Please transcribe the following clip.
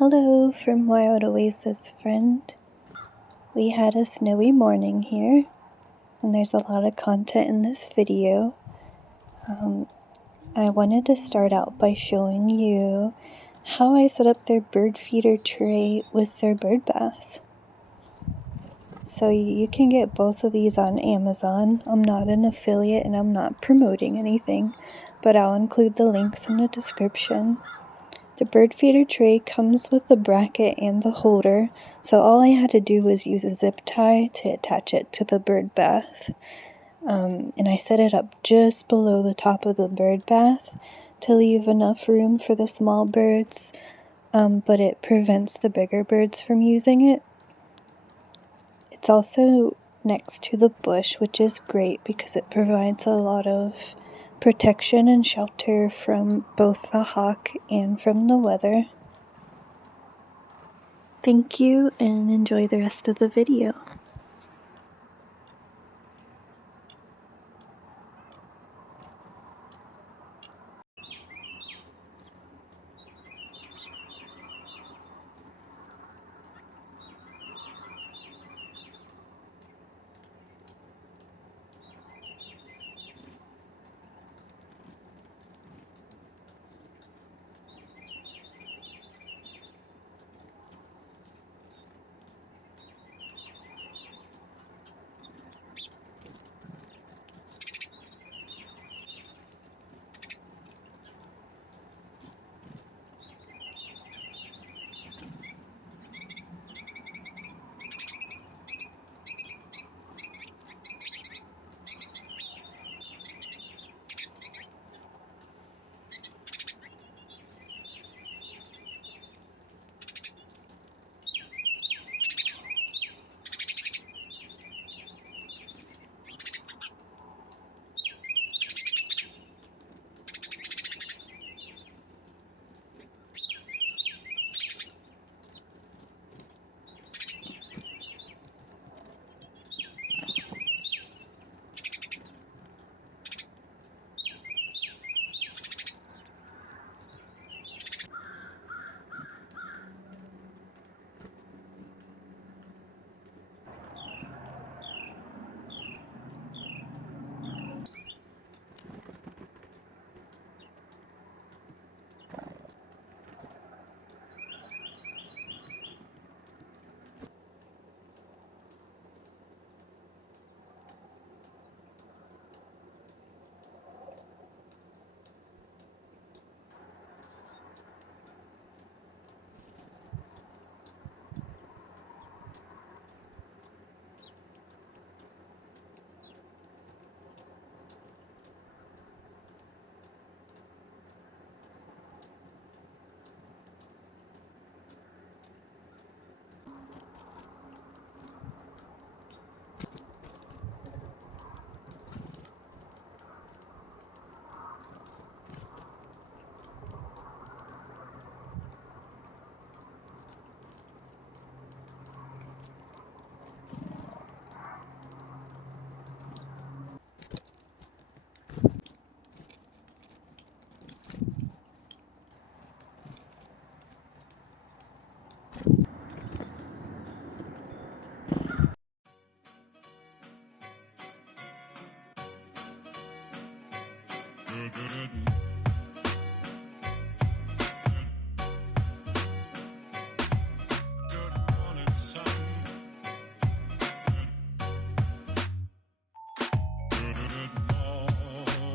Hello from Wild Oasis friend. We had a snowy morning here, and there's a lot of content in this video. I wanted to start out by showing you how I set up their bird feeder tray with their bird bath. So you can get both of these on Amazon. I'm not an affiliate and I'm not promoting anything, but I'll include the links in the description. The bird feeder tray comes with the bracket and the holder, so all I had to do was use a zip tie to attach it to the bird bath. And I set it up just below the top of the bird bath to leave enough room for the small birds, but it prevents the bigger birds from using it. It's also next to the bush, which is great because it provides a lot of protection and shelter from both the hawk and from the weather. Thank you and enjoy the rest of the video.